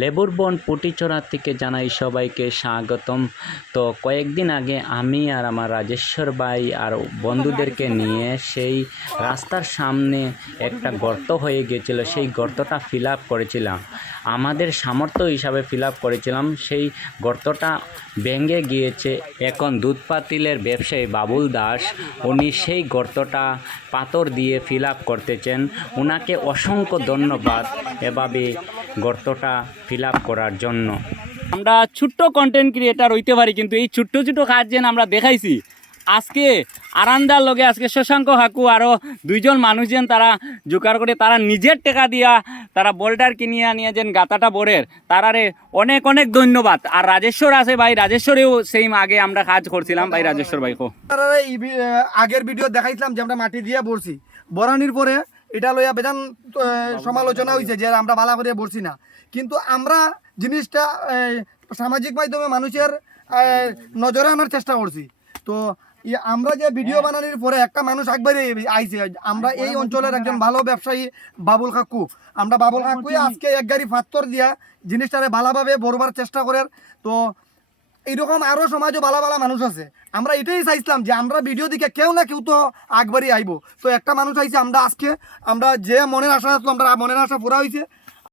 লেবুর বন পুটিচড়া থেকে জানাই সবাইকে স্বাগতম। তো কয়েকদিন আগে আমি আর আমার রাজেশ্বর ভাই আর বন্ধুদেরকে নিয়ে সেই রাস্তার সামনে একটা গর্ত হয়ে গিয়েছিল, সেই গর্তটা ফিল আপ করেছিলাম। আমাদের সামর্থ্য হিসাবে ফিল আপ করেছিলাম। সেই গর্তটা ভেঙে গিয়েছে। এখন দুধ পাতিলের ব্যবসায়ী বাবুল দাস উনি সেই গর্তটা পাথর দিয়ে ফিল আপ করতেছেন। ওনাকে অসংখ্য ধন্যবাদ এভাবে গর্তটা ফিল আপ করার জন্য। আমরা ছোট্ট কন্টেন্ট ক্রিয়েটার হইতে পারি, কিন্তু এই ছোট্ট ছোট্ট কাজ যেন আমরা দেখাইছি আজকে আরান্দার লগে আজকে শশাঙ্ক হাকু আরও দুইজন মানুষ যেন তারা জোগাড় করে তারা নিজের টাকা দিয়া তারা বোল্ডার কিনিয়ে আনিয়ে যেন গাতাটা বড়ের তারারে অনেক অনেক ধন্যবাদ। আর রাজেশ্বর আছে ভাই, রাজেশ্বরেও সেম আগে আমরা কাজ করছিলাম ভাই। রাজেশ্বর ভাই কো আগের ভিডিও দেখাইছিলাম যে আমরা মাটি দিয়ে বসছি, বরানির পরে এটা লইয়া বেজান সমালোচনা হয়েছে যে আমরা বালা করে বসছি না, কিন্তু আমরা জিনিসটা সামাজিক মাধ্যমে মানুষের নজরে আনার চেষ্টা করছি। তো আমরা যে ভিডিও বানানোর পরে একটা মানুষ একবারে আইছে, আমরা এই অঞ্চলের একজন ভালো ব্যবসায়ী বাবুল কাকু, আমরা বাবুল কাকু আজকে এক গাড়ি পাথর দিয়া জিনিসটারে ভালোভাবে বড়বার চেষ্টা করেন। তো এইরকম আরও সমাজও ভালো ভালো মানুষ আছে। আমরা এটাই চাইছিলাম যে আমরা ভিডিও দিকে কেউ না কেউ তো আগবাড়ি আইব। তো একটা মানুষ আইছে, আমরা আজকে আমরা যে মনের আশা আসলো আমরা মনের আশা পুরা হয়েছে।